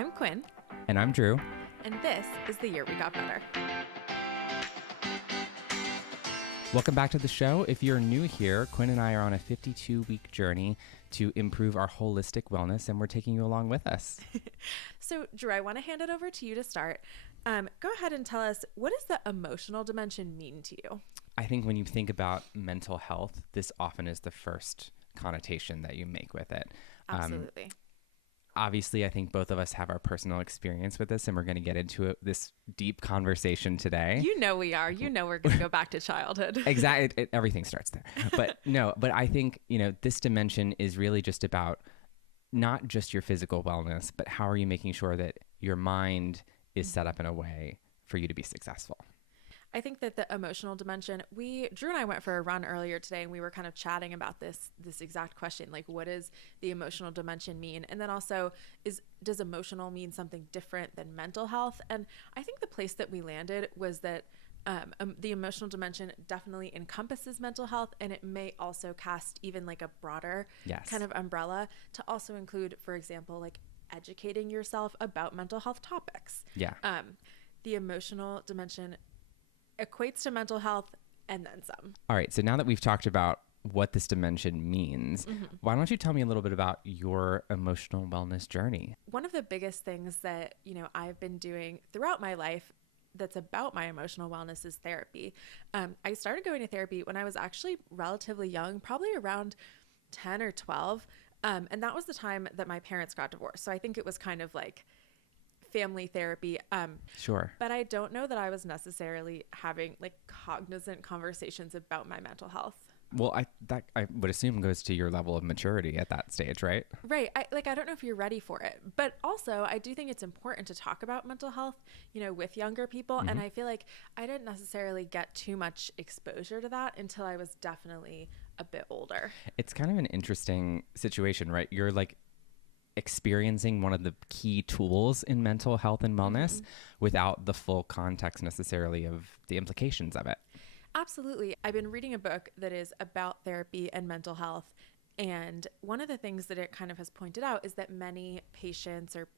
I'm Quinn, And I'm Drew. and this is The Year We Got Better. Welcome back to the show. If you're new here, Quinn and I are on a 52-week journey to improve our holistic wellness, and we're taking you along with us. So, Drew, I want to hand it over to you to start. Go ahead and tell us, what does the emotional dimension mean to you? I think when you think about mental health, this often is the first connotation that you make with it. Absolutely. Obviously, I think both of us have our personal experience with this, and we're going to get into this deep conversation today. You know we are. You know we're going to go back to childhood. Exactly. Everything starts there. But I think, this dimension is really just about not just your physical wellness, but how are you making sure that your mind is set up in a way for you to be successful? I think that the emotional dimension, Drew and I went for a run earlier today, and we were kind of chatting about this exact question, like, what does the emotional dimension mean? And then also, does emotional mean something different than mental health? And I think the place that we landed was that the emotional dimension definitely encompasses mental health, and it may also cast even like a broader kind of umbrella to also include, for example, like educating yourself about mental health topics. Yeah. The emotional dimension equates to mental health and then some. All right. So now that we've talked about what this dimension means, why don't you tell me a little bit about your emotional wellness journey? One of the biggest things that, I've been doing throughout my life that's about my emotional wellness is therapy. I started going to therapy when I was actually relatively young, probably around 10 or 12. And that was the time that my parents got divorced. So I think it was kind of like family therapy. Sure. But I don't know that I was necessarily having like cognizant conversations about my mental health. Well, I would assume goes to your level of maturity at that stage, right? Right. I don't know if you're ready for it, but also I do think it's important to talk about mental health, with younger people. And I feel like I didn't necessarily get too much exposure to that until I was definitely a bit older. It's kind of an interesting situation, right? You're like experiencing one of the key tools in mental health and wellness without the full context necessarily of the implications of it. Absolutely. I've been reading a book that is about therapy and mental health. And one of the things that it kind of has pointed out is that many patients or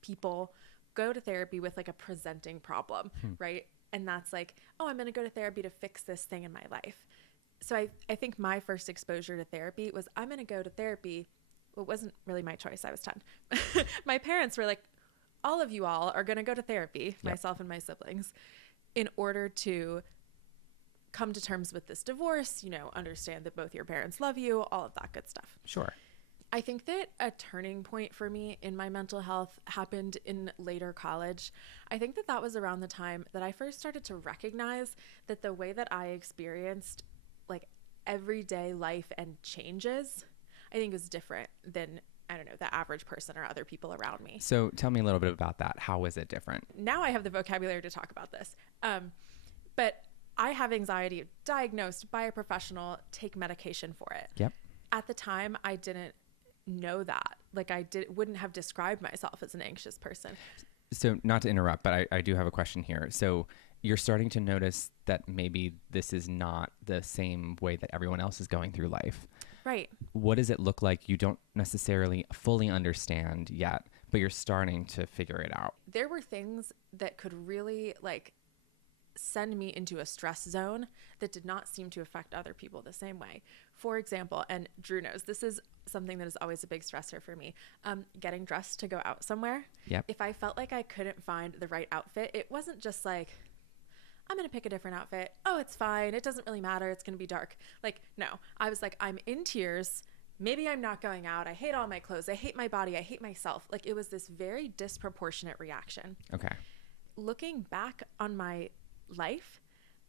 people go to therapy with like a presenting problem, right? And that's like, oh, I'm going to go to therapy to fix this thing in my life. So I think my first exposure to therapy was I'm going to go to therapy. Well, it wasn't really my choice. I was 10. My parents were like, all of you all are going to go to therapy, myself and my siblings, in order to come to terms with this divorce, understand that both your parents love you, all of that good stuff. Sure. I think that a turning point for me in my mental health happened in later college. I think that was around the time that I first started to recognize that the way that I experienced like everyday life and changes, I think is different than, I don't know, the average person or other people around me. So tell me a little bit about that. How was it different? Now I have the vocabulary to talk about this. But I have anxiety diagnosed by a professional, take medication for it. Yep. At the time, I didn't know that. Like wouldn't have described myself as an anxious person. So not to interrupt, but I do have a question here. So you're starting to notice that maybe this is not the same way that everyone else is going through life. Right. What does it look like? You don't necessarily fully understand yet, but you're starting to figure it out. There were things that could really like send me into a stress zone that did not seem to affect other people the same way. For example, and Drew knows, this is something that is always a big stressor for me, getting dressed to go out somewhere. Yep. If I felt like I couldn't find the right outfit, it wasn't just like, I'm going to pick a different outfit. Oh, it's fine. It doesn't really matter. It's going to be dark. Like, no, I was like, I'm in tears. Maybe I'm not going out. I hate all my clothes. I hate my body. I hate myself. Like, it was this very disproportionate reaction. Okay. Looking back on my life,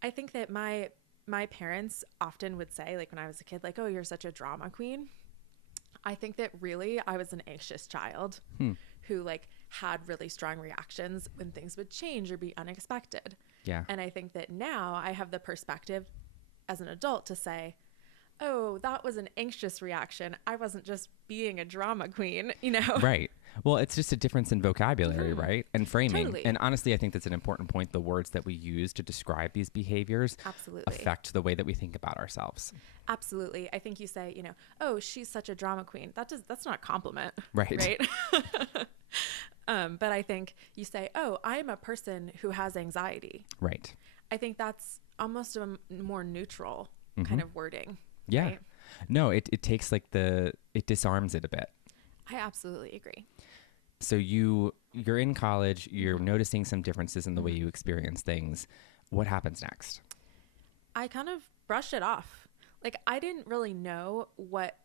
I think that my parents often would say, like when I was a kid, like, oh, you're such a drama queen. I think that really I was an anxious child who like had really strong reactions when things would change or be unexpected. Yeah. And I think that now I have the perspective as an adult to say, oh, that was an anxious reaction. I wasn't just being a drama queen, Right. Well, it's just a difference in vocabulary, right? And framing. Totally. And honestly, I think that's an important point. The words that we use to describe these behaviors Absolutely. affect the way that we think about ourselves. Absolutely. I think you say, oh, she's such a drama queen. That's not a compliment. Right. But I think you say, oh, I'm a person who has anxiety. Right. I think that's almost a more neutral kind of wording. Yeah. Right? No, it takes like it disarms it a bit. I absolutely agree. So you're in college, you're noticing some differences in the way you experience things. What happens next? I kind of brushed it off. Like, I didn't really know what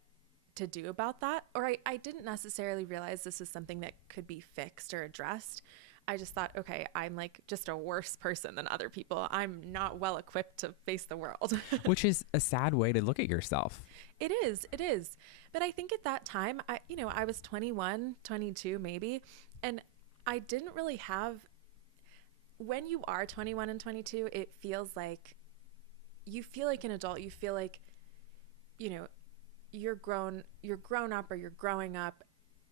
to do about that, or I didn't necessarily realize this is something that could be fixed or addressed. I just thought, okay, I'm like just a worse person than other people. I'm not well equipped to face the world. Which is a sad way to look at yourself. It is. But I think at that time, I was 21, 22 maybe, and I didn't really have, when you are 21 and 22, it feels like, you feel like an adult. You feel like, you're grown up, or you're growing up,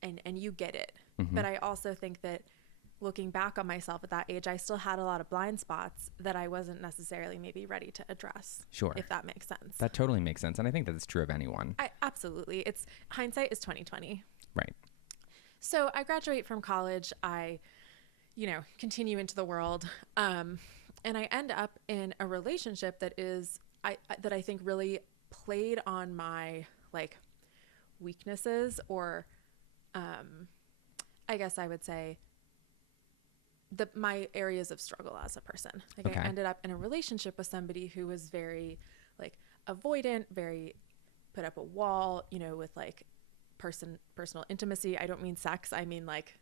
and you get it. But I also think that looking back on myself at that age, I still had a lot of blind spots that I wasn't necessarily maybe ready to address. Sure. If that makes sense. That totally makes sense. And I think that's true of anyone. Absolutely. It's hindsight is 2020. Right. So I graduate from college. I, continue into the world. And I end up in a relationship that I think really played on my like weaknesses, or I guess I would say my areas of struggle as a person. Like, okay. I ended up in a relationship with somebody who was very like avoidant, very put up a wall, with like personal intimacy. I don't mean sex. I mean like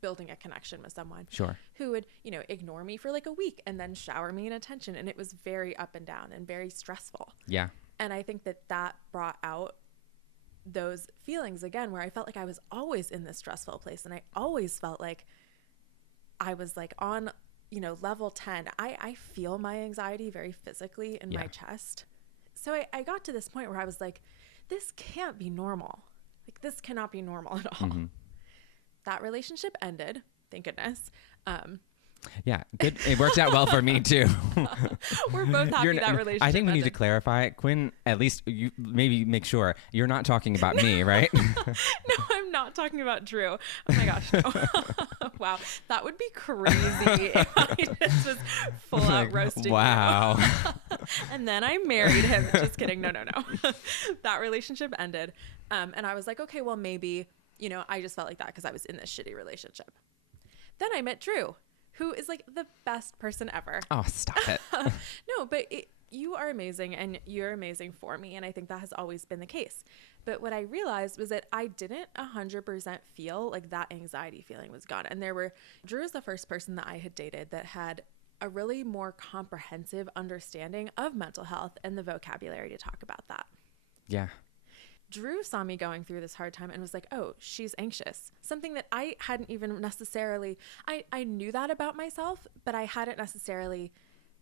building a connection with someone. Sure. Who would, ignore me for like a week and then shower me in attention. And it was very up and down and very stressful. Yeah. And I think that brought out those feelings again, where I felt like I was always in this stressful place. And I always felt like I was like on, level 10. I feel my anxiety very physically in my chest. So I got to this point where I was like, this can't be normal. Like, this cannot be normal at all. That relationship ended, thank goodness. Yeah, good. It worked out well for me too. We're both happy that relationship I think we need to ended. clarify, Quinn, at least you maybe make sure you're not talking about me, right? No, I'm not talking about Drew. Oh my gosh, no. Wow, that would be crazy if I just was full out roasting wow. you. And then I married him. Just kidding. No. That relationship ended. And I was like, okay, well, maybe, I just felt like that because I was in this shitty relationship. Then I met Drew, who is like the best person ever. Oh, stop it. No, but you are amazing, and you're amazing for me. And I think that has always been the case. But what I realized was that I didn't 100% feel like that anxiety feeling was gone. And Drew is the first person that I had dated that had a really more comprehensive understanding of mental health and the vocabulary to talk about that. Yeah. Drew saw me going through this hard time and was like, oh, she's anxious. Something that I hadn't even necessarily, I knew that about myself, but I hadn't necessarily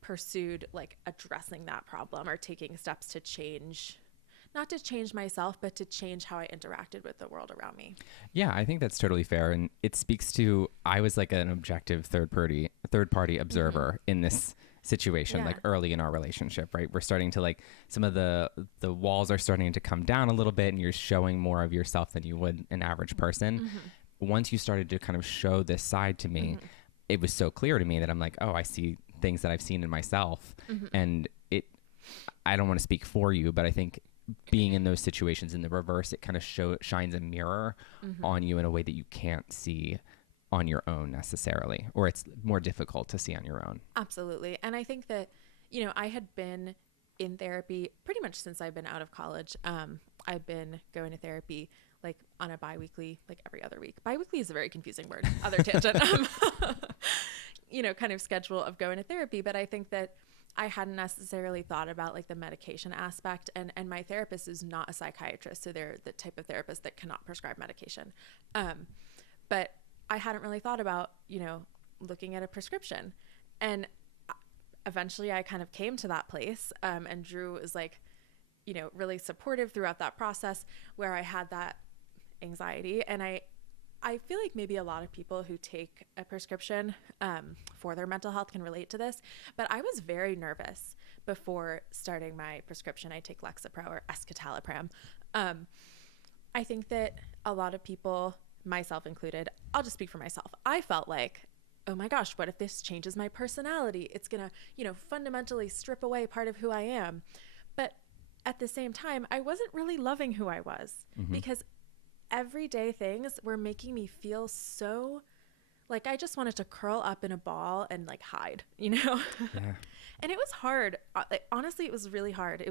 pursued like addressing that problem or taking steps to change, not to change myself, but to change how I interacted with the world around me. Yeah, I think that's totally fair. And it speaks to, I was like an objective third party observer in this situation, like early in our relationship, right? We're starting to like, some of the walls are starting to come down a little bit, and you're showing more of yourself than you would an average person. Once you started to kind of show this side to me, it was so clear to me that I'm like, oh, I see things that I've seen in myself. And I don't want to speak for you, but I think being in those situations in the reverse, it kind of shines a mirror on you in a way that you can't see on your own necessarily, or it's more difficult to see on your own. Absolutely. And I think that, I had been in therapy pretty much since I've been out of college. I've been going to therapy like on a biweekly, like every other week. Biweekly is a very confusing word. Other tangent. Kind of schedule of going to therapy. But I think that I hadn't necessarily thought about like the medication aspect, and my therapist is not a psychiatrist. So they're the type of therapist that cannot prescribe medication. But I hadn't really thought about, looking at a prescription. And eventually I kind of came to that place. And Drew is like, really supportive throughout that process where I had that anxiety. And I feel like maybe a lot of people who take a prescription for their mental health can relate to this, but I was very nervous before starting my prescription. I take Lexapro or escitalopram. I think that a lot of people, myself included, I'll just speak for myself. I felt like, oh my gosh, what if this changes my personality? It's going to, fundamentally strip away part of who I am. But at the same time, I wasn't really loving who I was because everyday things were making me feel so like I just wanted to curl up in a ball and like hide, Yeah. And it was hard. Honestly, it was really hard.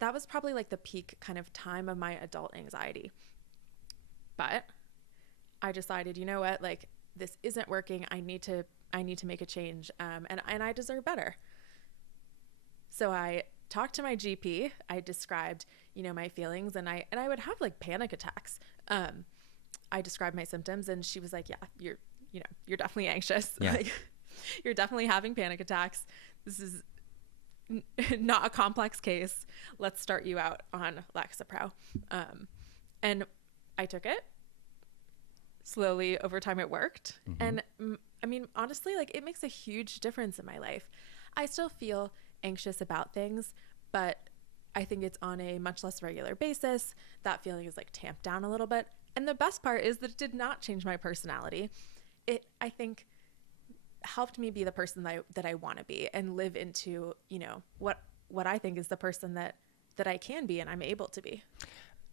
That was probably like the peak kind of time of my adult anxiety. But I decided, you know what, like this isn't working. I need to make a change. And I deserve better. So I talked to my GP. I described, my feelings, and I would have like panic attacks. I described my symptoms, and she was like, yeah, you're definitely anxious. Yeah. Like, you're definitely having panic attacks. This is not a complex case. Let's start you out on Lexapro. And I took it. Slowly over time it worked. And I mean, honestly, like it makes a huge difference in my life. I still feel anxious about things, but I think it's on a much less regular basis. That feeling is like tamped down a little bit. And the best part is that it did not change my personality. It, I think, helped me be the person that I want to be and live into, what I think is the person that I can be and I'm able to be.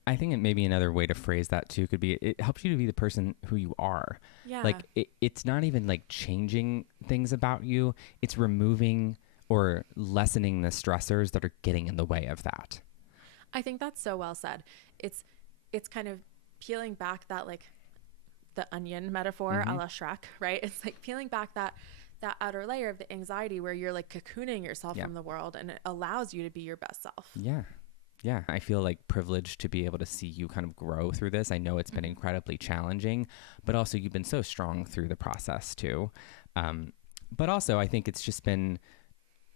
I think it maybe another way to phrase that too could be it helps you to be the person who you are. Yeah. Like it's not even like changing things about you. It's removing or lessening the stressors that are getting in the way of that. I think that's so well said. It's kind of peeling back that like the onion metaphor a la Shrek, right? It's like peeling back that outer layer of the anxiety where you're like cocooning yourself from the world, and it allows you to be your best self. Yeah. Yeah. I feel like privileged to be able to see you kind of grow through this. I know it's been incredibly challenging, but also you've been so strong through the process too. But also I think it's just been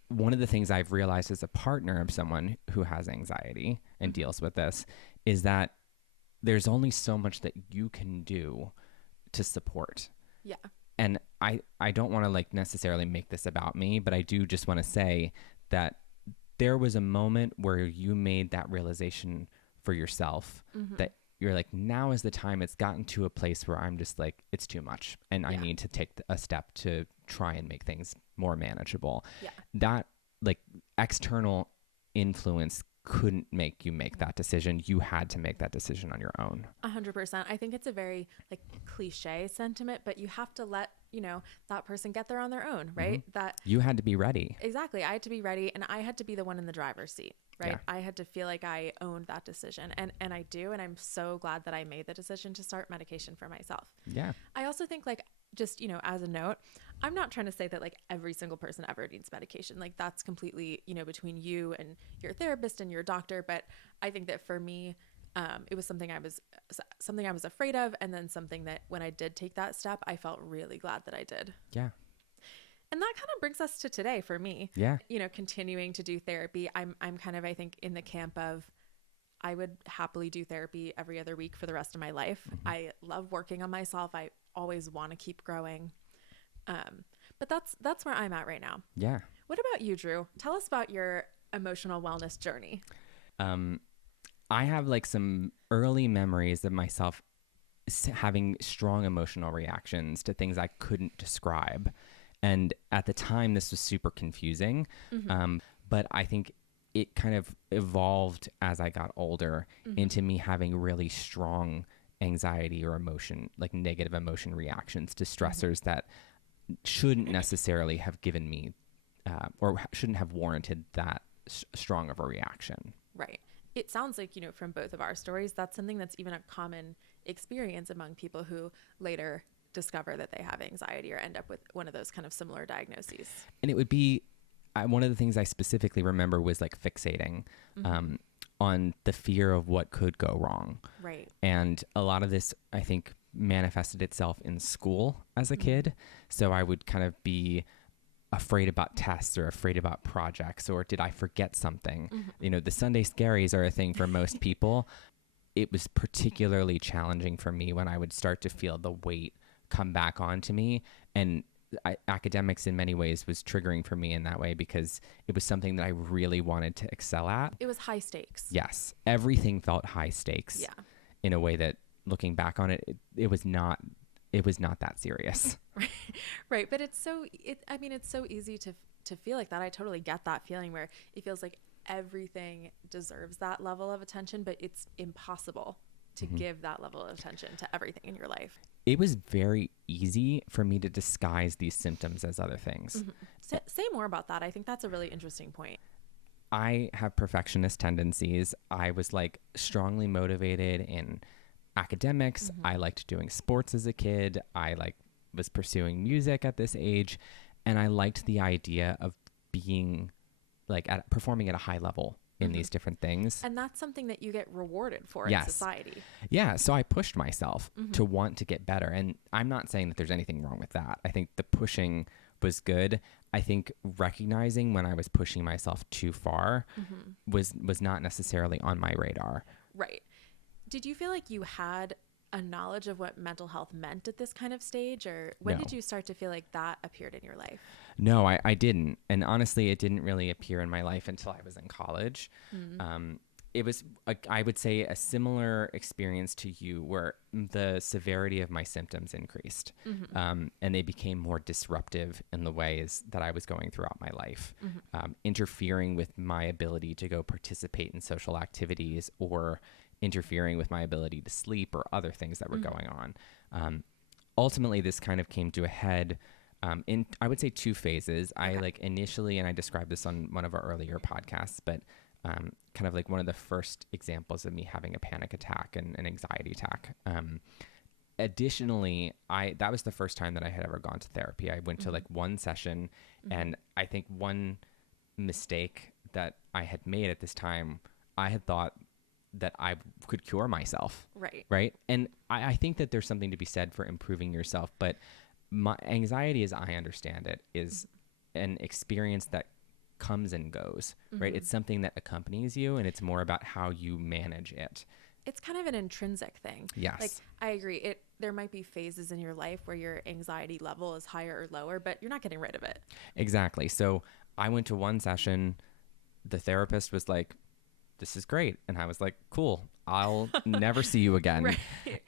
one of the things I've realized as a partner of someone who has anxiety and deals with this is that there's only so much that you can do to support. Yeah. And I don't want to like necessarily make this about me, but I do just want to say that there was a moment where you made that realization for yourself that you're like, now is the time. It's gotten to a place where I'm just like, it's too much. And I need to take a step to try and make things more manageable. Yeah. That like external influence couldn't make you make that decision. You had to make that decision on your own. 100%. I think it's a very like cliche sentiment, but you have to let, that person get there on their own, right? That you had to be ready. Exactly. I had to be ready, and I had to be the one in the driver's seat, right? Yeah. I had to feel like I owned that decision, and I do, and I'm so glad that I made the decision to start medication for myself. Yeah. I also think like just, as a note, I'm not trying to say that like every single person ever needs medication. Like that's completely, between you and your therapist and your doctor. But I think that for me, it was something I was afraid of. And then something that when I did take that step, I felt really glad that I did. Yeah. And that kind of brings us to today for me. Yeah. Continuing to do therapy. I'm kind of, I think, in the camp of I would happily do therapy every other week for the rest of my life. I love working on myself. I always want to keep growing. But that's where I'm at right now. Yeah. What about you, Drew? Tell us about your emotional wellness journey. I have like some early memories of myself having strong emotional reactions to things I couldn't describe. And at the time, this was super confusing. But I think it kind of evolved as I got older into me having really strong anxiety or emotion, like negative emotion reactions to stressors that shouldn't necessarily have given me or shouldn't have warranted that strong of a reaction. Right. It sounds like, from both of our stories, that's something that's even a common experience among people who later discover that they have anxiety or end up with one of those kind of similar diagnoses. And it would be one of the things I specifically remember was like fixating on the fear of what could go wrong. Right. And a lot of this, I think, manifested itself in school as a kid. So I would kind of be afraid about tests or afraid about projects, or did I forget something? The Sunday scaries are a thing for most people. it was particularly challenging for me when I would start to feel the weight come back onto me. And academics in many ways was triggering for me in that way because it was something that I really wanted to excel at. It was high stakes. Yes. Everything felt high stakes. Yeah. In a way that, looking back on it, it was not that serious. Right. But it's so easy to feel like that. I totally get that feeling where it feels like everything deserves that level of attention, but it's impossible to give that level of attention to everything in your life. It was very easy for me to disguise these symptoms as other things. Say more about that. I think that's a really interesting point. I have perfectionist tendencies. I was like strongly motivated in academics. I liked doing sports as a kid. I was pursuing music at this age, and I liked the idea of being performing at a high level in these different things. And that's something that you get rewarded for in society. Yeah. So I pushed myself to want to get better. And I'm not saying that there's anything wrong with that. I think the pushing was good. I think recognizing when I was pushing myself too far was not necessarily on my radar. Right. Did you feel like you had a knowledge of what mental health meant at this kind of stage, or when did you start to feel like that appeared in your life? No, I didn't. And honestly, it didn't really appear in my life until I was in college. It was, I would say, a similar experience to you where the severity of my symptoms increased and they became more disruptive in the ways that I was going throughout my life, interfering with my ability to go participate in social activities or interfering with my ability to sleep or other things that were going on. Ultimately, this kind of came to a head in, I would say, two phases. I initially, and I described this on one of our earlier podcasts, but kind of like one of the first examples of me having a panic attack and an anxiety attack. Additionally, that was the first time that I had ever gone to therapy. I went to one session, and I think one mistake that I had made at this time, I had thought that I could cure myself. Right. And I think that there's something to be said for improving yourself, but my anxiety, as I understand it, is an experience that comes and goes, right? It's something that accompanies you, and it's more about how you manage it. It's kind of an intrinsic thing. Yes. Like, I agree. There might be phases in your life where your anxiety level is higher or lower, but you're not getting rid of it. Exactly. So I went to one session. The therapist was like, "This is great." And I was like, "Cool. I'll never see you again." Right.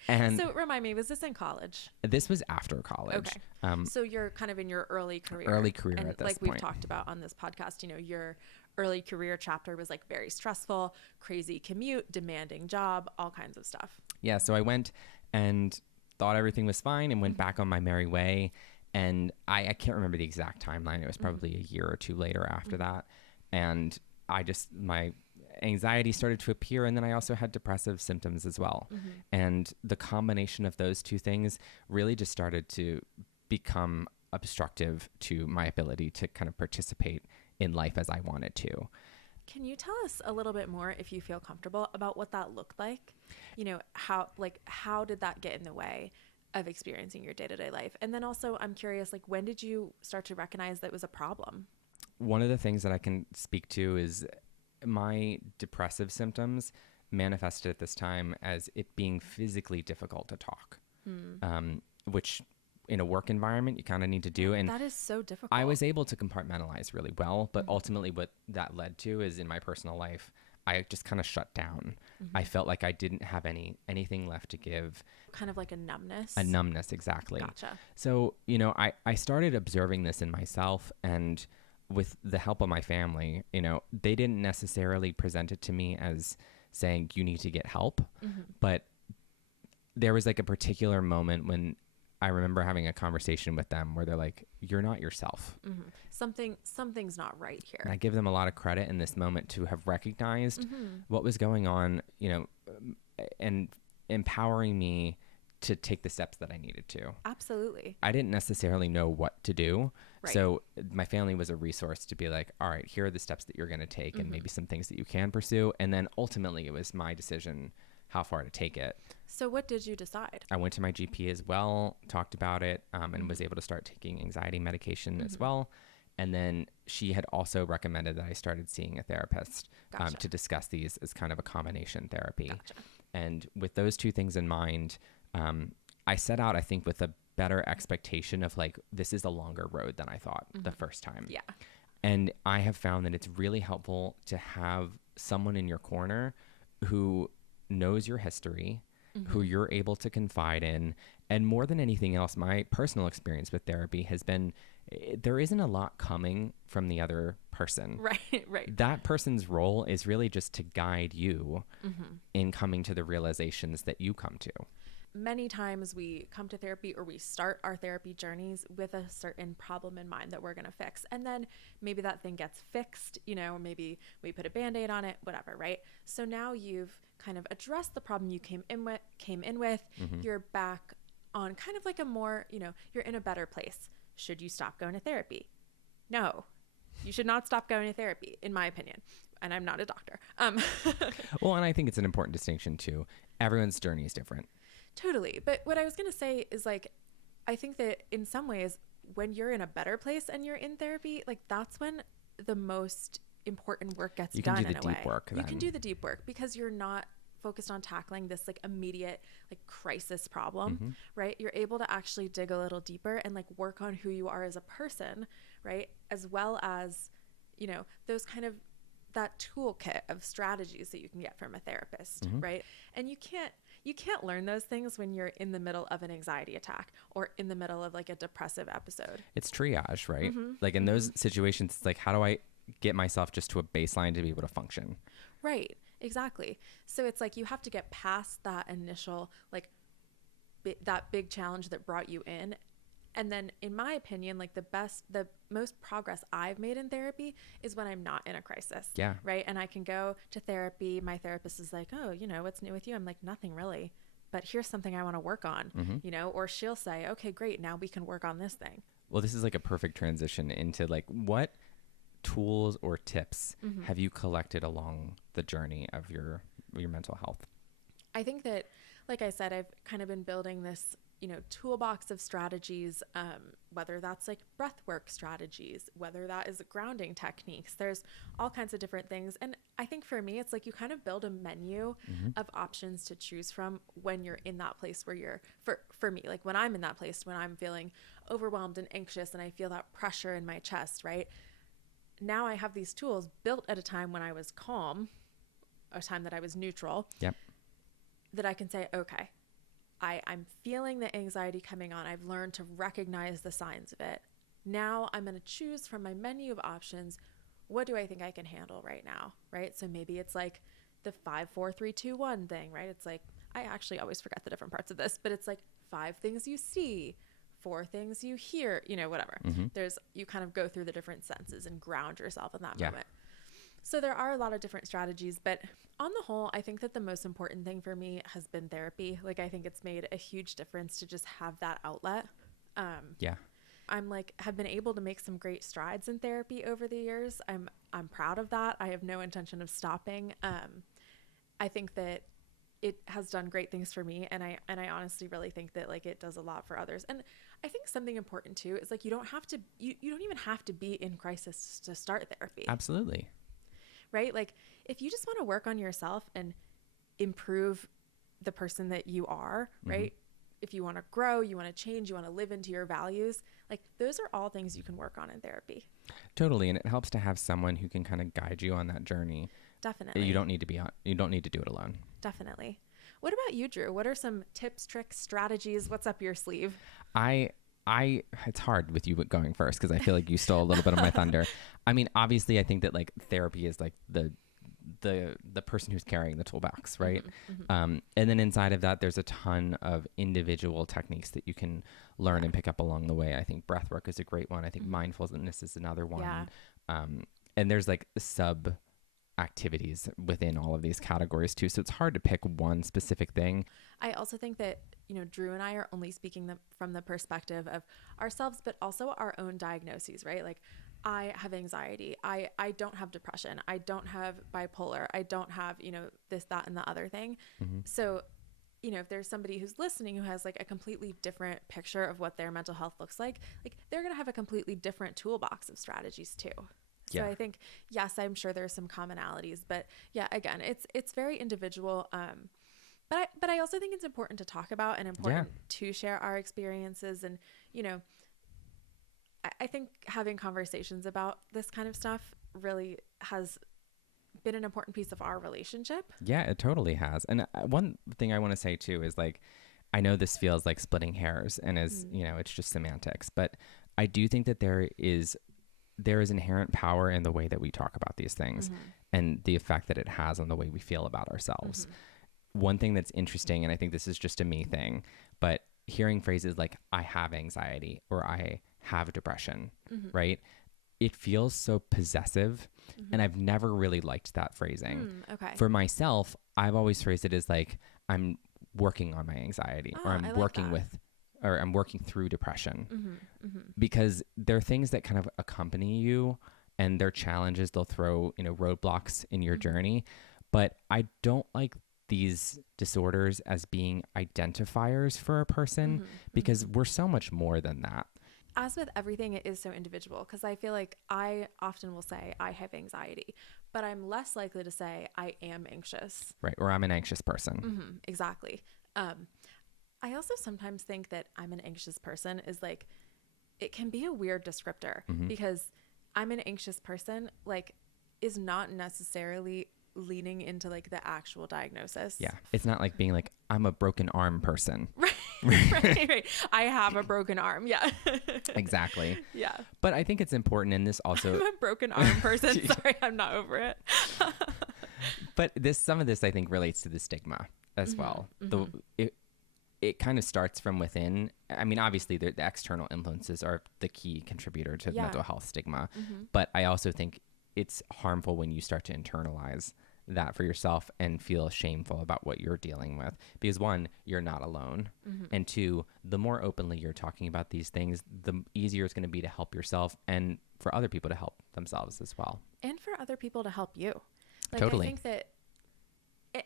And so remind me, was this in college? This was after college. Okay. So you're kind of in your early career. And at this like point. We've talked about on this podcast, your early career chapter was like very stressful, crazy commute, demanding job, all kinds of stuff. Yeah. So I went and thought everything was fine and went back on my merry way. And I can't remember the exact timeline. It was probably a year or two later after that. And my anxiety started to appear, and then I also had depressive symptoms as well. And the combination of those two things really just started to become obstructive to my ability to kind of participate in life as I wanted to. Can you tell us a little bit more, if you feel comfortable, about what that looked like? How did that get in the way of experiencing your day-to-day life? And then also, I'm curious, when did you start to recognize that it was a problem? One of the things that I can speak to is my depressive symptoms manifested at this time as it being physically difficult to talk, which in a work environment you kind of need to do. And that is so difficult. I was able to compartmentalize really well, but ultimately what that led to is in my personal life, I just kind of shut down. I felt like I didn't have anything left to give. Kind of like a numbness. A numbness, exactly. Gotcha. So, I started observing this in myself, and with the help of my family, they didn't necessarily present it to me as saying you need to get help, but there was like a particular moment when I remember having a conversation with them where they're like, "You're not yourself." Something's not right here. And I give them a lot of credit in this moment to have recognized what was going on, and empowering me to take the steps that I needed to. Absolutely. I didn't necessarily know what to do. Right. So my family was a resource to be like, all right, here are the steps that you're going to take and maybe some things that you can pursue. And then ultimately it was my decision how far to take it. So what did you decide? I went to my GP as well, talked about it, and was able to start taking anxiety medication as well. And then she had also recommended that I started seeing a therapist to discuss these as kind of a combination therapy. Gotcha. And with those two things in mind, I set out, I think, with a better expectation of like, this is a longer road than I thought the first time. Yeah. And I have found that it's really helpful to have someone in your corner who knows your history, who you're able to confide in. And more than anything else, my personal experience with therapy has been, there isn't a lot coming from the other person. Right. That person's role is really just to guide you in coming to the realizations that you come to. Many times we come to therapy or we start our therapy journeys with a certain problem in mind that we're going to fix. And then maybe that thing gets fixed, or maybe we put a Band-Aid on it, whatever, right? So now you've kind of addressed the problem you came in with. You're back on kind of like a more, you're in a better place. Should you stop going to therapy? No, you should not stop going to therapy, in my opinion. And I'm not a doctor. Well, and I think it's an important distinction too. Everyone's journey is different. Totally. But what I was going to say is like, I think that in some ways, when you're in a better place and you're in therapy, like that's when the most important work gets done in a way. You can do the deep work then. You can do the deep work because you're not focused on tackling this like immediate like crisis problem, right? You're able to actually dig a little deeper and like work on who you are as a person, right? As well as, those kind of that toolkit of strategies that you can get from a therapist, right? And you can't learn those things when you're in the middle of an anxiety attack or in the middle of like a depressive episode. It's triage, right? Like in those situations, it's like, how do I get myself just to a baseline to be able to function? Right. Exactly. So it's like you have to get past that initial, like that big challenge that brought you in. And then in my opinion, like the most progress I've made in therapy is when I'm not in a crisis. Yeah. Right. And I can go to therapy. My therapist is like, oh, what's new with you? I'm like, nothing really, but here's something I want to work on, or she'll say, okay, great. Now we can work on this thing. Well, this is like a perfect transition into like what tools or tips have you collected along the journey of your mental health? I think that, like I said, I've kind of been building this, toolbox of strategies, whether that's like breath work strategies, whether that is grounding techniques. There's all kinds of different things. And I think for me, it's like you kind of build a menu of options to choose from when you're in that place where you're, for me, like when I'm in that place, when I'm feeling overwhelmed and anxious and I feel that pressure in my chest, right? Now I have these tools built at a time when I was calm, a time that I was neutral, that I can say, okay, I'm feeling the anxiety coming on. I've learned to recognize the signs of it. Now I'm going to choose from my menu of options. What do I think I can handle right now? Right. So maybe it's like the 5, 4, 3, 2, 1 thing, right? It's like, I actually always forget the different parts of this, but it's like 5 things you see, 4 things you hear, whatever. You kind of go through the different senses and ground yourself in that moment. So there are a lot of different strategies, but on the whole, I think that the most important thing for me has been therapy. Like, I think it's made a huge difference to just have that outlet. I'm like, have been able to make some great strides in therapy over the years. I'm proud of that. I have no intention of stopping. I think that it has done great things for me. And I honestly really think that like it does a lot for others. And I think something important too, is like, you don't even have to be in crisis to start therapy. Absolutely. Right? Like if you just want to work on yourself and improve the person that you are, right? If you want to grow, you want to change, you want to live into your values, like those are all things you can work on in therapy. Totally. And it helps to have someone who can kind of guide you on that journey. Definitely. You don't need to do it alone. Definitely. What about you, Drew? What are some tips, tricks, strategies? What's up your sleeve? It's hard with you going first because I feel like you stole a little bit of my thunder. I mean, obviously I think that like therapy is like the person who's carrying the toolbox, right? And then inside of that, there's a ton of individual techniques that you can learn and pick up along the way. I think breath work is a great one. I think mindfulness is another one. Yeah. And there's like sub activities within all of these categories too. So it's hard to pick one specific thing. I also think that, Drew and I are only speaking from the perspective of ourselves, but also our own diagnoses, right? Like I have anxiety. I don't have depression. I don't have bipolar. I don't have, this, that, and the other thing. So, if there's somebody who's listening who has like a completely different picture of what their mental health looks like they're going to have a completely different toolbox of strategies too. So I think, yes, I'm sure there's some commonalities, but yeah, again, it's very individual. But I also think it's important to talk about and important to share our experiences. And, you know, I think having conversations about this kind of stuff really has been an important piece of our relationship. Yeah, it totally has. And one thing I want to say too is like, I know this feels like splitting hairs and you know, it's just semantics, but I do think that there is inherent power in the way that we talk about these things and the effect that it has on the way we feel about ourselves. One thing that's interesting, and I think this is just a me thing, but hearing phrases like I have anxiety or I have depression, right? It feels so possessive, and I've never really liked that phrasing. Okay. For myself, I've always phrased it as like I'm working on my anxiety or I'm working with or I'm working through depression because they're things that kind of accompany you and they're challenges. They'll throw, you know, roadblocks in your journey, but I don't like these disorders as being identifiers for a person because we're so much more than that. As with everything, it is so individual, because I feel like I often will say I have anxiety, but I'm less likely to say I am anxious. Right. Or I'm an anxious person. Exactly. I also sometimes think that I'm an anxious person is like, it can be a weird descriptor because I'm an anxious person, like, is not necessarily leaning into like the actual diagnosis. Yeah. It's not like being like, I'm a broken arm person. Right. Right. I have a broken arm. Yeah. Exactly. Yeah. But I think it's important in this also. I'm a broken arm person. Sorry, I'm not over it. But some of this I think relates to the stigma as well. It kind of starts from within. I mean, obviously the external influences are the key contributor to mental health stigma. But I also think it's harmful when you start to internalize that for yourself and feel shameful about what you're dealing with, because one, you're not alone, and two, the more openly you're talking about these things, the easier it's going to be to help yourself and for other people to help themselves as well, and for other people to help you. Like, totally. I think that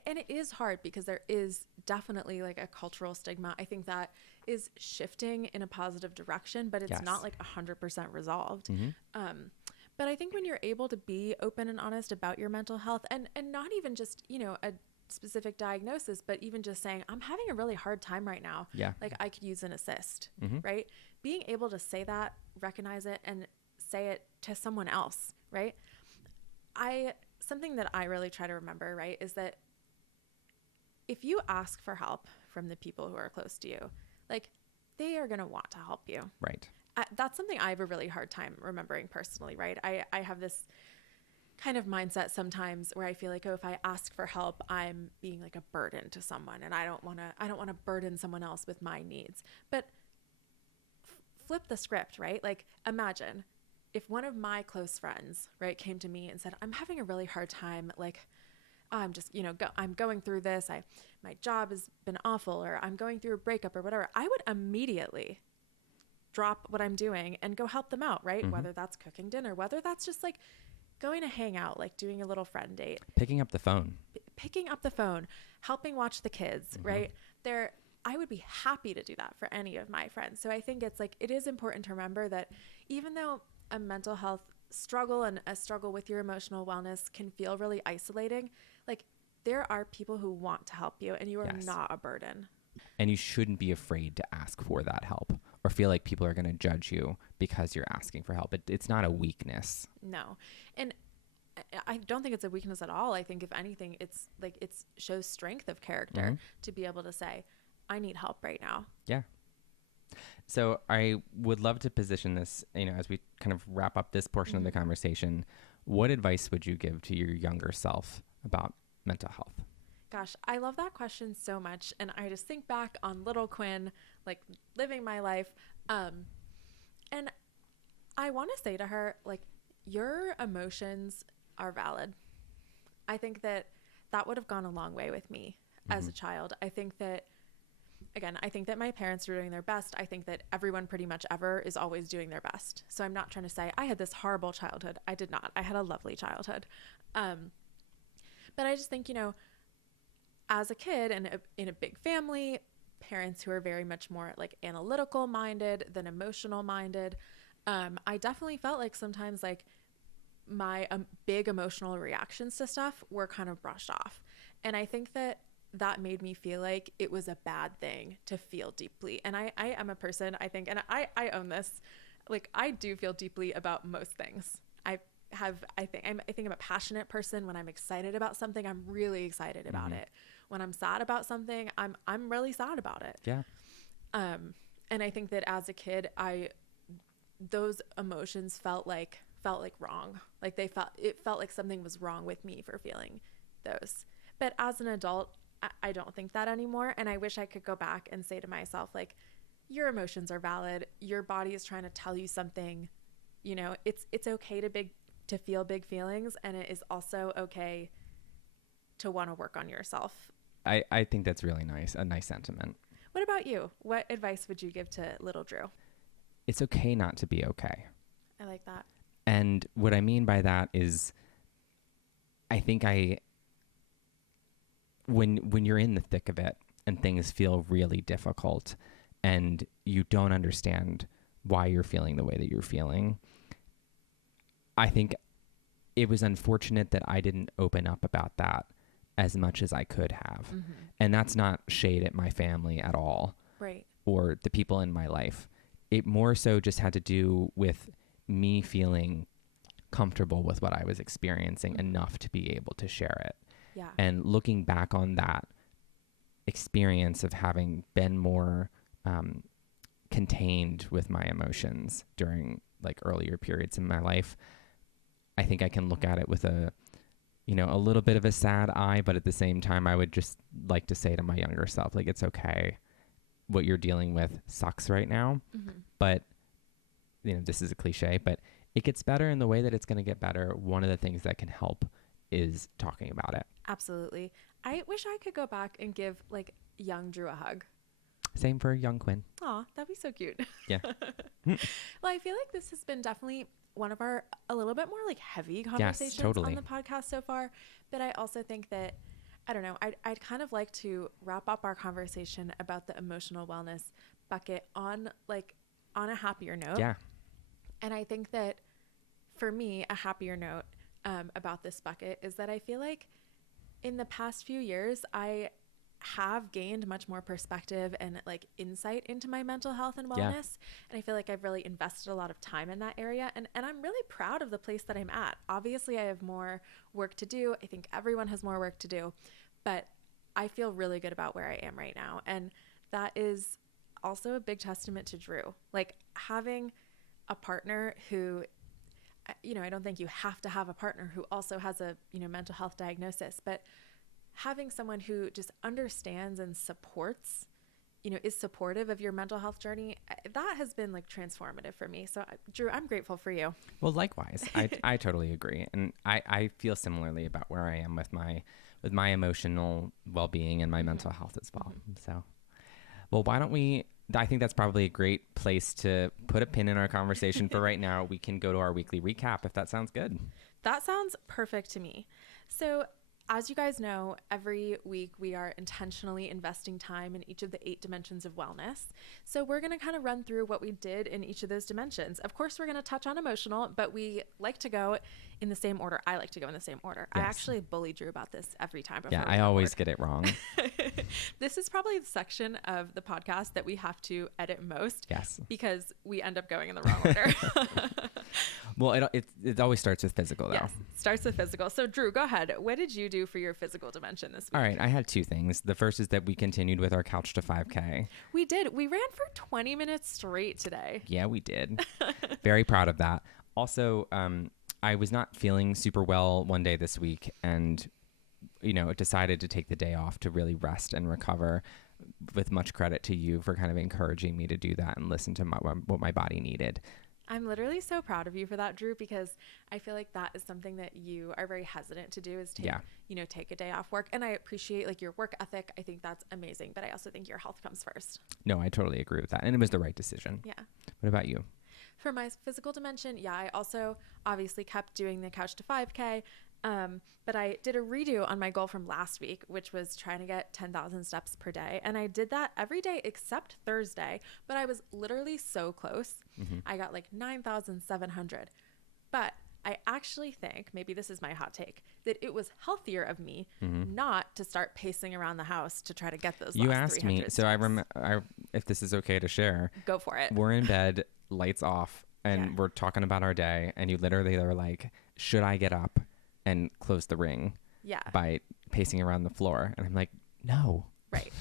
and it is hard because there is definitely like a cultural stigma. I think that is shifting in a positive direction, but it's not like 100% resolved. But I think when you're able to be open and honest about your mental health and not even just, you know, a specific diagnosis, but even just saying, I'm having a really hard time right now. Yeah. Like, I could use an assist, right? Being able to say that, recognize it, and say it to someone else, right? Something that I really try to remember, right, is that if you ask for help from the people who are close to you, like, they are going to want to help you. Right. That's something I have a really hard time remembering personally, right? I have this kind of mindset sometimes where I feel like, oh, if I ask for help, I'm being like a burden to someone, and I don't want to burden someone else with my needs. But flip the script, right? Like, imagine if one of my close friends, right, came to me and said, I'm having a really hard time, like, I'm just, you know, I'm going through this. My job has been awful, or I'm going through a breakup or whatever. I would immediately drop what I'm doing and go help them out, right? Whether that's cooking dinner, whether that's just like going to hang out, like doing a little friend date. Picking up the phone, helping watch the kids, right? I would be happy to do that for any of my friends. So I think it's like, it is important to remember that even though a mental health struggle and a struggle with your emotional wellness can feel really isolating, like, there are people who want to help you, and you are not a burden. And you shouldn't be afraid to ask for that help or feel like people are going to judge you because you're asking for help. It's not a weakness. No. And I don't think it's a weakness at all. I think if anything, it's like, it shows strength of character to be able to say, I need help right now. Yeah. So I would love to position this, you know, as we kind of wrap up this portion of the conversation. What advice would you give to your younger self about mental health? Gosh, I love that question so much. And I just think back on little Quinn, like, living my life. And I want to say to her, like, your emotions are valid. I think that would have gone a long way with me as a child. I think that my parents were doing their best. I think that everyone pretty much ever is always doing their best. So I'm not trying to say I had this horrible childhood. I did not. I had a lovely childhood. But I just think, you know, as a kid and in a big family, parents who are very much more like analytical minded than emotional minded, I definitely felt like sometimes like my big emotional reactions to stuff were kind of brushed off. And I think that that made me feel like it was a bad thing to feel deeply. And I am a person, I think, and I own this. Like, I do feel deeply about most things. I think I'm a passionate person. When I'm excited about something, I'm really excited about it. When I'm sad about something, I'm really sad about it. Yeah. And I think that as a kid, those emotions felt like wrong. Like it felt like something was wrong with me for feeling those. But as an adult, I don't think that anymore. And I wish I could go back and say to myself, like, your emotions are valid. Your body is trying to tell you something. You know, it's okay to feel big feelings, and it is also okay to want to work on yourself. I think that's really nice. A nice sentiment. What about you? What advice would you give to little Drew? It's okay not to be okay. I like that. And what I mean by that is, I think when you're in the thick of it and things feel really difficult and you don't understand why you're feeling the way that you're feeling, I think it was unfortunate that I didn't open up about that as much as I could have. And that's not shade at my family at all. Right. Or the people in my life. It more so just had to do with me feeling comfortable with what I was experiencing enough to be able to share it. Yeah. And looking back on that experience of having been more contained with my emotions during like earlier periods in my life, I think I can look at it with a little bit of a sad eye, but at the same time, I would just like to say to my younger self, like, it's okay. What you're dealing with sucks right now, but this is a cliche, but it gets better in the way that it's going to get better. One of the things that can help is talking about it. Absolutely. I wish I could go back and give like young Drew a hug. Same for young Quinn. Aw, that'd be so cute. Yeah. Well, I feel like this has been definitely one of our a little bit more like heavy conversations totally. on the podcast so far. But I also think that, I don't know, I'd kind of like to wrap up our conversation about the emotional wellness bucket on a happier note. Yeah. And I think that for me, a happier note about this bucket is that I feel like in the past few years, I have gained much more perspective and like insight into my mental health and wellness. Yeah. And I feel like I've really invested a lot of time in that area. And I'm really proud of the place that I'm at. Obviously, I have more work to do. I think everyone has more work to do. But I feel really good about where I am right now. And that is also a big testament to Drew. Like having a partner who, I don't think you have to have a partner who also has a, mental health diagnosis, but having someone who just understands and supports, is supportive of your mental health journey, that has been like transformative for me. So Drew, I'm grateful for you. Well, likewise, I totally agree. And I feel similarly about where I am with my emotional well-being and my mental health as well. So, well, why don't I think that's probably a great place to put a pin in our conversation for right now. We can go to our weekly recap if that sounds good. That sounds perfect to me. So as you guys know, every week we are intentionally investing time in each of the 8 dimensions of wellness. So we're going to kind of run through what we did in each of those dimensions. Of course, we're going to touch on emotional, but we like to go in the same order. I like to go in the same order. Yes. I actually bully Drew about this every time. Yeah, I always get it wrong. This is probably the section of the podcast that we have to edit most. Yes. Because we end up going in the wrong order. Well, it always starts with physical, though. Yes, starts with physical. So, Drew, go ahead. What did you do for your physical dimension this week? All right, I had 2 things. The first is that we continued with our couch to 5K. We did. We ran for 20 minutes straight today. Yeah, we did. Very proud of that. Also, I was not feeling super well one day this week and, decided to take the day off to really rest and recover, with much credit to you for kind of encouraging me to do that and listen to what my body needed. I'm literally so proud of you for that, Drew, because I feel like that is something that you are very hesitant to do, is take a day off work. And I appreciate like your work ethic. I think that's amazing, but I also think your health comes first. No, I totally agree with that. And it was the right decision. Yeah. What about you? For my physical dimension, I also obviously kept doing the couch to 5K. But I did a redo on my goal from last week, which was trying to get 10,000 steps per day. And I did that every day except Thursday, but I was literally so close. I got like 9,700, but I actually think, maybe this is my hot take, that it was healthier of me not to start pacing around the house to try to get those You last asked 300 me, so if this is okay to share. Go for it. We're in bed, lights off, and Yeah. we're talking about our day, and you literally are like, should I get up and close the ring Yeah. by pacing around the floor? And I'm like, no. Right.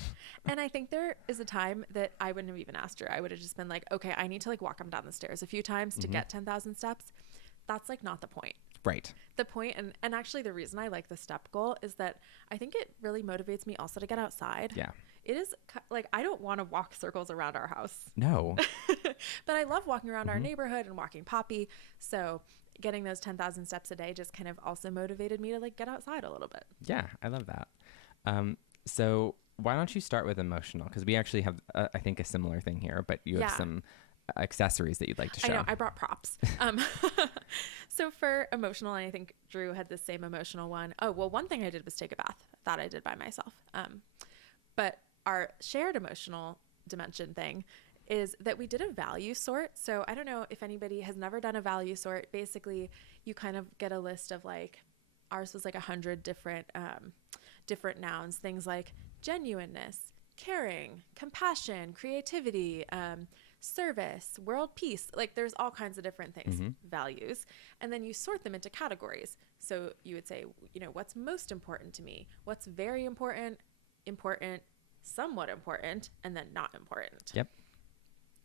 And I think there is a time that I wouldn't have even asked her. I would have just been like, okay, I need to like walk up and down the stairs a few times to get 10,000 steps. That's like not the point. Right. The point, and actually the reason I like the step goal is that I think it really motivates me also to get outside. Yeah. It is like, I don't want to walk circles around our house, No. but I love walking around our neighborhood and walking Poppy. So getting those 10,000 steps a day just kind of also motivated me to like get outside a little bit. Yeah, I love that. So why don't you start with emotional? Because we actually have, I think, a similar thing here, but you have some accessories that you'd like to share. I know, I brought props. So for emotional, and I think Drew had the same emotional one. Oh, well, one thing I did was take a bath. That I did by myself. But our shared emotional dimension thing is that we did a value sort. So I don't know if anybody has never done a value sort. Basically, you kind of get a list of like, ours was like 100 different nouns, things like genuineness, caring, compassion, creativity, service, world peace. Like there's all kinds of different things, values. And then you sort them into categories. So you would say, you know, what's most important to me? What's very important, somewhat important, and then not important. Yep.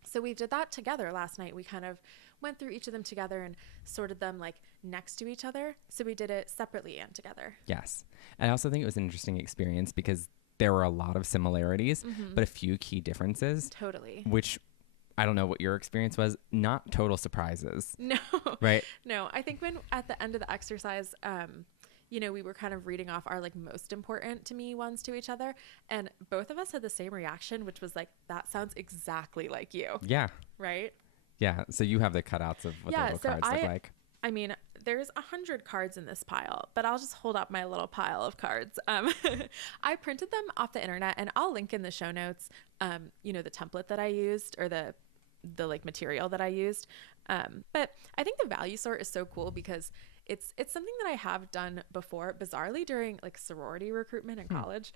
So we did that together last night. We kind of went through each of them together and sorted them like next to each other. So we did it separately and together. Yes. And I also think it was an interesting experience because there were a lot of similarities, but a few key differences. Totally. Which I don't know what your experience was. Not total surprises. No. Right. No. I think when at the end of the exercise, you know, we were kind of reading off our like most important to me ones to each other. And both of us had the same reaction, which was like, that sounds exactly like you. Yeah. Right. Yeah. So you have the cutouts of what the little cards look like. I mean, there's 100 cards in this pile, but I'll just hold up my little pile of cards. I printed them off the internet, and I'll link in the show notes, you know, the template that I used or the like material that I used. But I think the value sort is so cool because it's something that I have done before, bizarrely during like sorority recruitment in college.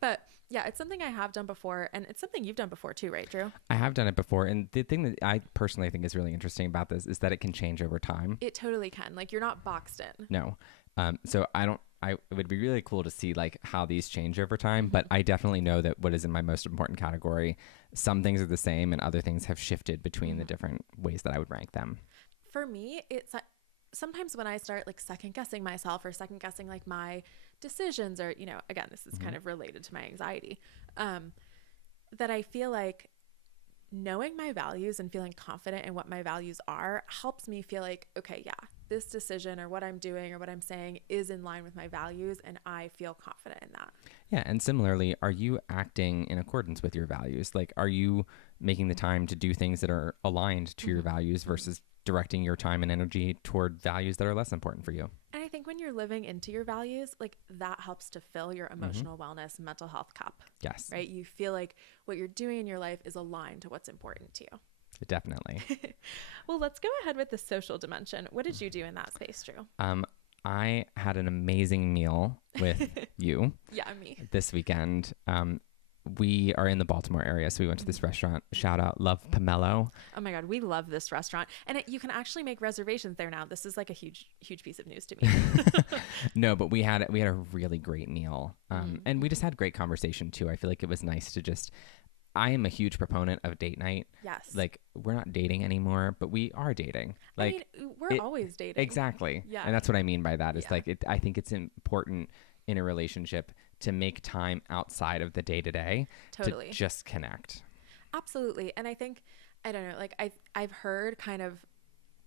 But yeah, it's something I have done before, and it's something you've done before too, right, Drew? I have done it before. And the thing that I personally think is really interesting about this is that it can change over time. It totally can. Like you're not boxed in. No. So it would be really cool to see like how these change over time, but I definitely know that what is in my most important category, some things are the same and other things have shifted between the different ways that I would rank them. For me, it's sometimes when I start like second guessing myself or second guessing like my decisions, or, you know, again, this is kind of related to my anxiety, that I feel like knowing my values and feeling confident in what my values are helps me feel like, okay, yeah, this decision or what I'm doing or what I'm saying is in line with my values, and I feel confident in that. Yeah. And similarly, are you acting in accordance with your values? Like, are you making the time to do things that are aligned to your values versus directing your time and energy toward values that are less important for you? And I think when you're living into your values, like that helps to fill your emotional wellness, mental health cup. Yes. Right? You feel like what you're doing in your life is aligned to what's important to you. Definitely. Well, let's go ahead with the social dimension. What did you do in that space, Drew? I had an amazing meal with you Me. this weekend. We are in the Baltimore area, so we went to this restaurant. Shout out, love Pomelo. Oh my God, we love this restaurant. And you can actually make reservations there now. This is like a huge piece of news to me. No, but we had a really great meal. And we just had great conversation too. I feel like it was nice to just, I am a huge proponent of date night. Yes. Like, we're not dating anymore, but we are dating. Like, I mean, we're always dating. Exactly. Yeah. And that's what I mean by that. Is like, I think it's important in a relationship to make time outside of the day-to-day Totally. to just connect. Absolutely. And I think, I don't know, like I've heard kind of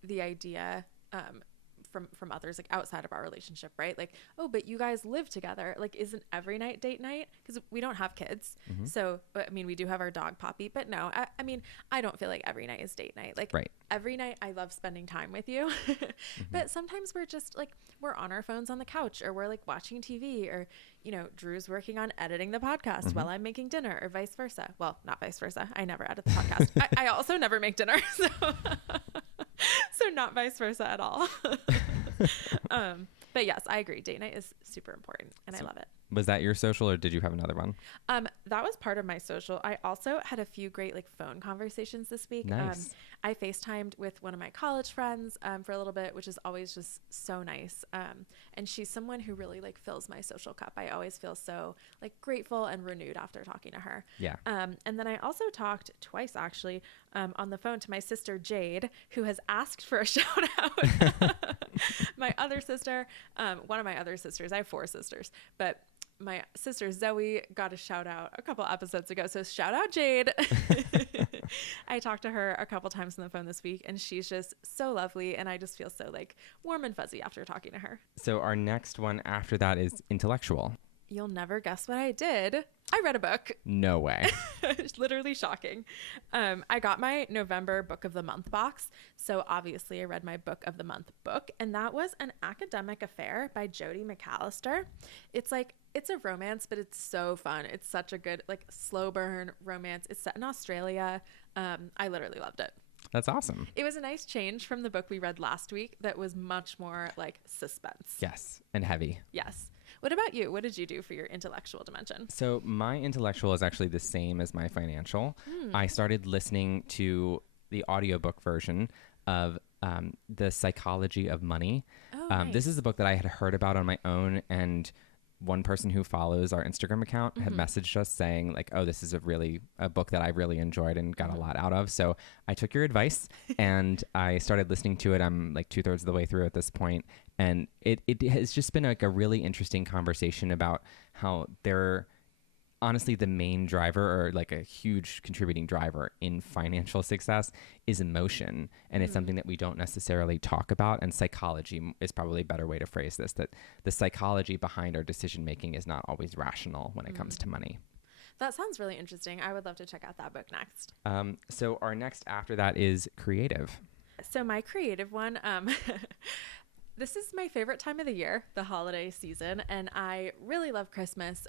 the idea from others like outside of our relationship, right? Like, oh, but you guys live together. Like, isn't every night date night? Because we don't have kids. So, but, I mean, we do have our dog Poppy, but no, I mean, I don't feel like every night is date night. Like every night I love spending time with you, but sometimes we're just like, we're on our phones on the couch, or we're like watching TV, or, you know, Drew's working on editing the podcast while I'm making dinner, or vice versa. Well, not vice versa. I never edit the podcast. I also never make dinner. So not vice versa at all. But yes, I agree. Date night is super important and I love it. Was that your social or did you have another one? That was part of my social. I also had a few great like phone conversations this week. Nice. I FaceTimed with one of my college friends for a little bit, which is always just so nice. And she's someone who really like fills my social cup. I always feel so like grateful and renewed after talking to her. Yeah. And then I also talked twice actually on the phone to my sister Jade, who has asked for a shout out. My other sister, one of my other sisters, I have 4 sisters, but my sister Zoe got a shout out a couple episodes ago. So shout out Jade. I talked to her a couple times on the phone this week and she's just so lovely. And I just feel so like warm and fuzzy after talking to her. So our next one after that is intellectual. You'll never guess what I did. I read a book. No way. It's literally shocking. I got my November book of the month box. So obviously I read my book of the month book, and that was An Academic Affair by Jodi McAllister. It's a romance, but it's so fun. It's such a good like slow burn romance. It's set in Australia. I literally loved it. That's awesome. It was a nice change from the book we read last week that was much more like suspense. Yes. And heavy. Yes. What about you? What did you do for your intellectual dimension? So my intellectual is actually the same as my financial. I started listening to the audiobook version of The Psychology of Money. Oh, This nice. is a book that I had heard about on my own, and one person who follows our Instagram account had messaged us saying like, oh, this is a book that I really enjoyed and got a lot out of. So I took your advice and I started listening to it. I'm like 2/3 of the way through at this point. And it has just been like a really interesting conversation about how they're honestly the main driver, or like a huge contributing driver in financial success, is emotion. And it's something that we don't necessarily talk about. And psychology is probably a better way to phrase this, that the psychology behind our decision making is not always rational when it comes to money. That sounds really interesting. I would love to check out that book next. So our next after that is creative. So my creative one, this is my favorite time of the year, the holiday season, and I really love Christmas.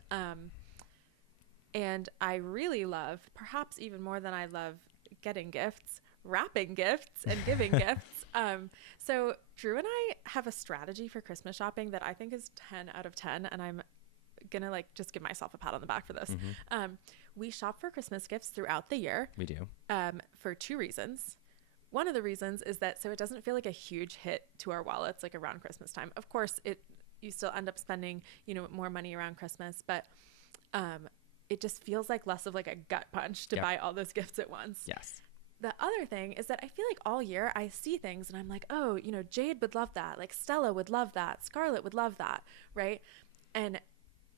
And I really love, perhaps even more than I love getting gifts, wrapping gifts and giving gifts. So Drew and I have a strategy for Christmas shopping that I think is 10 out of 10. And I'm going to like just give myself a pat on the back for this. We shop for Christmas gifts throughout the year. We do. For 2 reasons. One of the reasons is that so it doesn't feel like a huge hit to our wallets like around Christmas time. Of course, you still end up spending, more money around Christmas, but it just feels like less of like a gut punch to buy all those gifts at once. Yes. The other thing is that I feel like all year I see things and I'm like, oh, Jade would love that. Like Stella would love that. Scarlett would love that. Right. And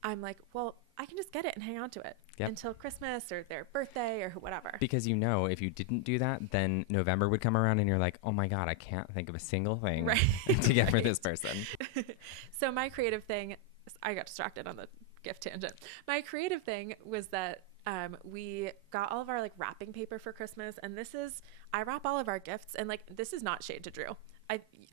I'm like, well, I can just get it and hang on to it until Christmas or their birthday or whatever. Because if you didn't do that, then November would come around and you're like, oh my God, I can't think of a single thing to get for this person. So my creative thing, I got distracted on the gift tangent. My creative thing was that we got all of our like wrapping paper for Christmas, and I wrap all of our gifts, and like this is not shade to Drew.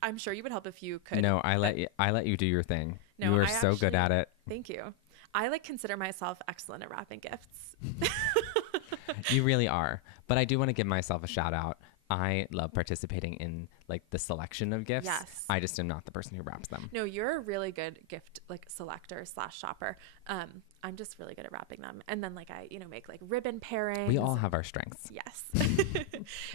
I'm sure you would help if you could. No, I let you do your thing. No, you are so good at it. Thank you. I like consider myself excellent at wrapping gifts. You really are. But I do want to give myself a shout out. I love participating in like the selection of gifts. Yes. I just am not the person who wraps them. No, you're a really good gift like selector / shopper. I'm just really good at wrapping them. And then like I, make like ribbon pairings. We all have our strengths. Yes.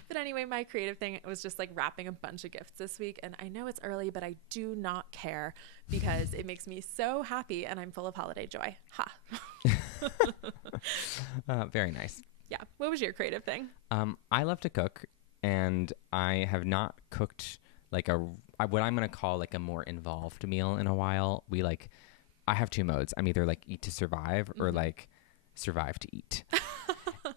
But anyway, my creative thing was just like wrapping a bunch of gifts this week. And I know it's early, but I do not care because it makes me so happy and I'm full of holiday joy. Ha. Very nice. Yeah. What was your creative thing? I love to cook. And I have not cooked like what I'm going to call like a more involved meal in a while. I have 2 modes. I'm either like eat to survive or like survive to eat.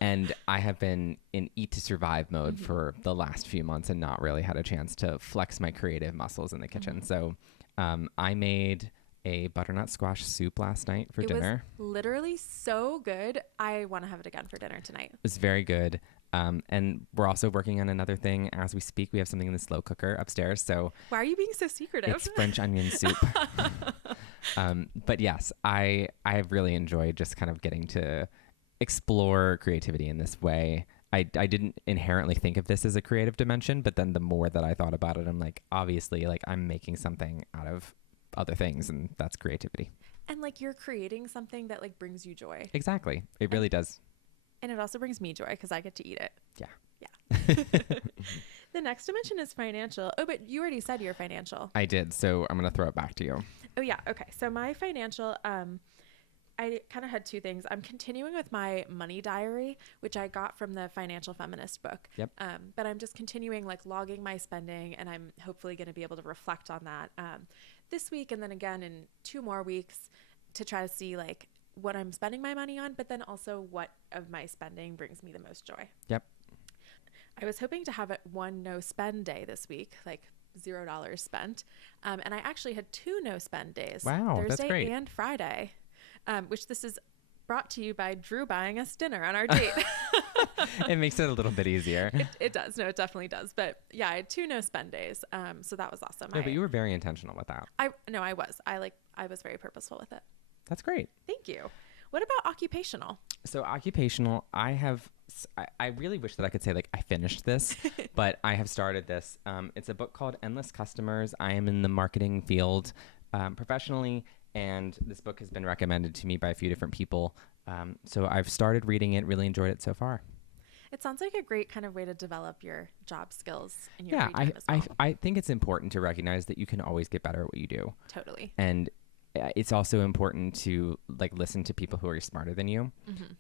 And I have been in eat to survive mode for the last few months and not really had a chance to flex my creative muscles in the kitchen. So I made a butternut squash soup last night for dinner. It was literally so good. I want to have it again for dinner tonight. It was very good. And we're also working on another thing as we speak. We have something in the slow cooker upstairs. So why are you being so secretive? It's French onion soup. But yes, I have really enjoyed just kind of getting to explore creativity in this way. I didn't inherently think of this as a creative dimension, but then the more that I thought about it, I'm like, obviously, like I'm making something out of other things, and that's creativity. And like you're creating something that like brings you joy. Exactly. It really does. And it also brings me joy because I get to eat it. Yeah. Yeah. The next dimension is financial. Oh, but you already said you're financial. I did. So I'm going to throw it back to you. Oh, yeah. Okay. So my financial, I kind of had two things. I'm continuing with my money diary, which I got from the Financial Feminist book. Yep. But I'm just continuing like logging my spending, and I'm hopefully going to be able to reflect on that this week and then again in 2 more weeks to try to see like what I'm spending my money on, but then also what of my spending brings me the most joy. Yep. I was hoping to have one no spend day this week, like $0 spent. And I actually had 2 no spend days. Wow, Thursday that's great. and Friday, which this is brought to you by Drew buying us dinner on our date. It makes it a little bit easier. It does. No, it definitely does. But yeah, I had 2 no spend days. So that was awesome. No, but you were very intentional with that. I was. I was very purposeful with it. That's great. Thank you. What about occupational? So occupational, I really wish that I could say like I finished this, but I have started this. It's a book called Endless Customers. I am in the marketing field professionally, and this book has been recommended to me by a few different people. So I've started reading it, really enjoyed it so far. It sounds like a great kind of way to develop your job skills in your Yeah, free time as well. I think it's important to recognize that you can always get better at what you do. Totally. And it's also important to like listen to people who are smarter than you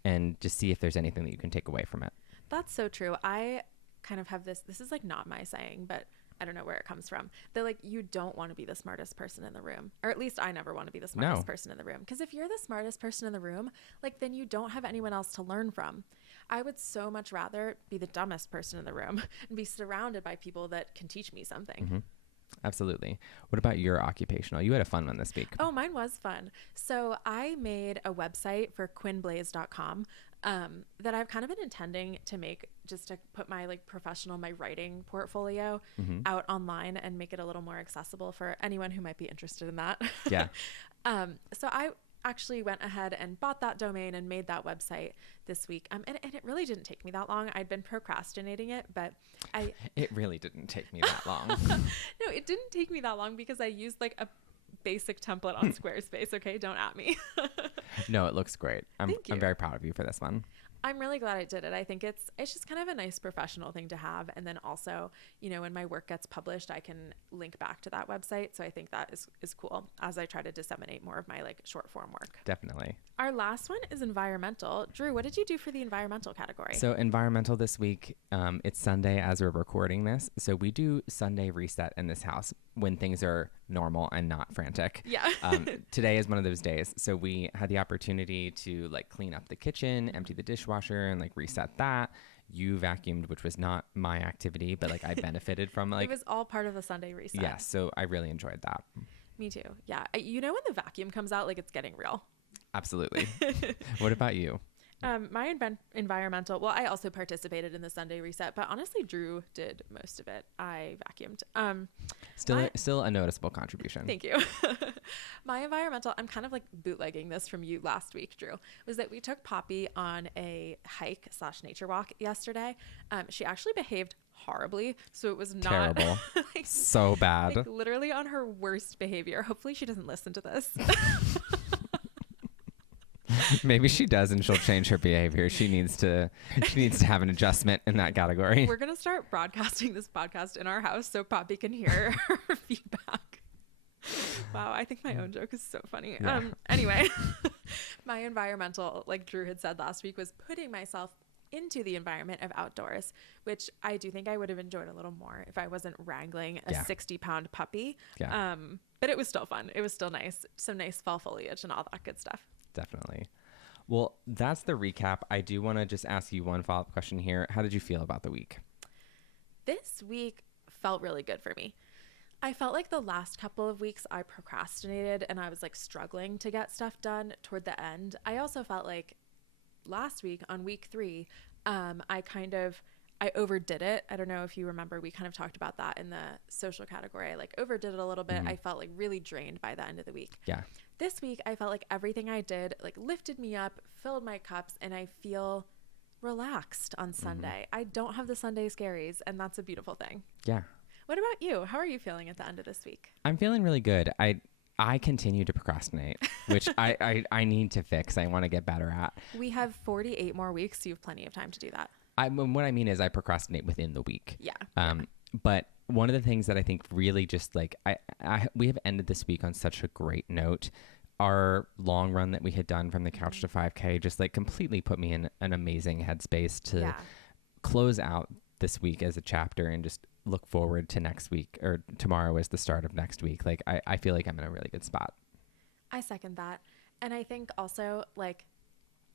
and just see if there's anything that you can take away from it. That's so true. I kind of have this is like not my saying, but I don't know where it comes from. That like you don't want to be the smartest person in the room, or at least I never want to be the smartest person in the room. Because if you're the smartest person in the room, like then you don't have anyone else to learn from. I would so much rather be the dumbest person in the room and be surrounded by people that can teach me something. Mm-hmm. Absolutely. What about your occupational? You had a fun one this week. Oh, mine was fun. So I made a website for quinnblaze.com that I've kind of been intending to make just to put my like professional, my writing portfolio out online and make it a little more accessible for anyone who might be interested in that. Yeah. So I actually went ahead and bought that domain and made that website this week. And it really didn't take me that long. I'd been procrastinating it, but It really didn't take me that long. No, it didn't take me that long because I used like a basic template on Squarespace. Okay, don't at me. No, it looks great. I'm Thank you. very proud of you for this one. I'm really glad I did it. I think it's just kind of a nice professional thing to have. And then also, you know, when my work gets published, I can link back to that website. So I think that is cool as I try to disseminate more of my like short form work. Definitely. Our last one is environmental. Drew, what did you do for the environmental category? So environmental this week, it's Sunday as we're recording this. So we do Sunday reset in this house when things are normal and not frantic. Yeah. Today is one of those days. So we had the opportunity to like clean up the kitchen, empty the dishwasher, and like reset that. You vacuumed, which was not my activity, but like I benefited from like. It was all part of the Sunday reset. Yes. So I really enjoyed that. Me too. Yeah. You know, when the vacuum comes out, like it's getting real. Absolutely. What about you? My environmental, well, I also participated in the Sunday reset, but honestly, Drew did most of it. I vacuumed. Still a noticeable contribution. Thank you. My environmental, I'm kind of like bootlegging this from you last week, Drew, was that we took Poppy on a hike / nature walk yesterday. She actually behaved horribly. So it was not terrible. like, so bad. like literally on her worst behavior. Hopefully she doesn't listen to this. Maybe she does and she'll change her behavior. She needs to have an adjustment in that category. We're going to start broadcasting this podcast in our house so Poppy can hear her feedback. Wow, I think my own joke is so funny. Yeah. Anyway, my environmental, like Drew had said last week, was putting myself into the environment of outdoors, which I do think I would have enjoyed a little more if I wasn't wrangling a 60-pound puppy. Yeah. But it was still fun. It was still nice. Some nice fall foliage and all that good stuff. Definitely. Well, that's the recap. I do want to just ask you one follow-up question here. How did you feel about the week? This week felt really good for me. I felt like the last couple of weeks I procrastinated and I was like struggling to get stuff done toward the end. I also felt like last week on week 3, I overdid it. I don't know if you remember, we kind of talked about that in the social category. I like overdid it a little bit. Mm-hmm. I felt like really drained by the end of the week. Yeah. This week, I felt like everything I did like lifted me up, filled my cups, and I feel relaxed on Sunday. I don't have the Sunday scaries, and that's a beautiful thing. Yeah. What about you? How are you feeling at the end of this week? I'm feeling really good. I continue to procrastinate, which I need to fix. I want to get better at. We have 48 more weeks, so you have plenty of time to do that. What I mean is I procrastinate within the week. Yeah. But one of the things that I think really just like we have ended this week on such a great note. Our long run that we had done from the couch to 5K just like completely put me in an amazing headspace to close out this week as a chapter and just look forward to next week, or tomorrow is the start of next week. Like I feel like I'm in a really good spot. I second that. And I think also, like,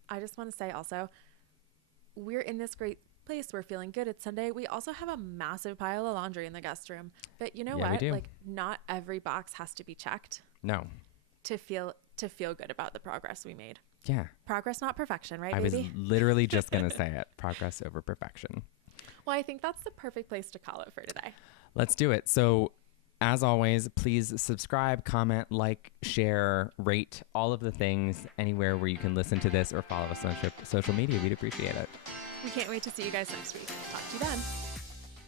I just want to say also, we're in this great place. We're feeling good. It's Sunday. We also have a massive pile of laundry in the guest room. But you know what? Like, not every box has to be checked. No. To feel good about the progress we made. Yeah. Progress, not perfection, right, I baby? was literally just going to say it. Progress over perfection. Well, I think that's the perfect place to call it for today. Let's do it. So, as always, please subscribe, comment, like, share, rate, all of the things anywhere where you can listen to this or follow us on social media. We'd appreciate it. We can't wait to see you guys next week. Talk to you then.